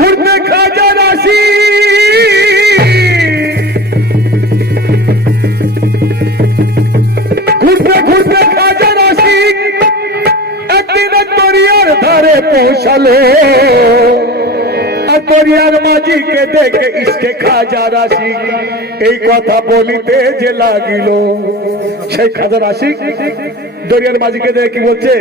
ঘুরতে খাজার আসি ঘুরতে ঘুরতে খাজার আসি একদিন দরিয়ার ধারে পৌঁছালো দরিয়ার মাঝিকে দেখে ইসকে খাজার আসি এই কথা বলিতে যে লাগিল সেই খাজার আসি দরিয়ার মাঝিকে দেখে কি বলছে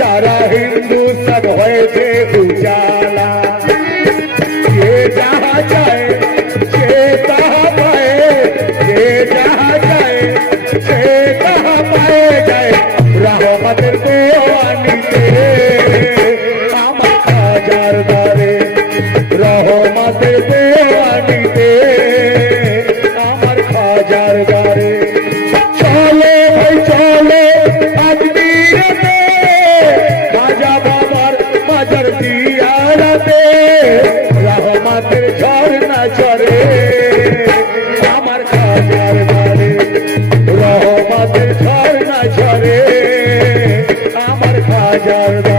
सारा हिंदू सब होते उजाला ये जहाँ जाए से तहाँ पाए ये जहाँ जाए से तहाँ पाए जाए रहमत को आनीते हम खाजार दारे रहमत को आनीते हम खाजार दारे चलो भाई चलो रहमतेर ঝর্ণা ঝরে আমার খাজার দ্বারে রহমতের ঝর্ণা ঝরে আমার খাজার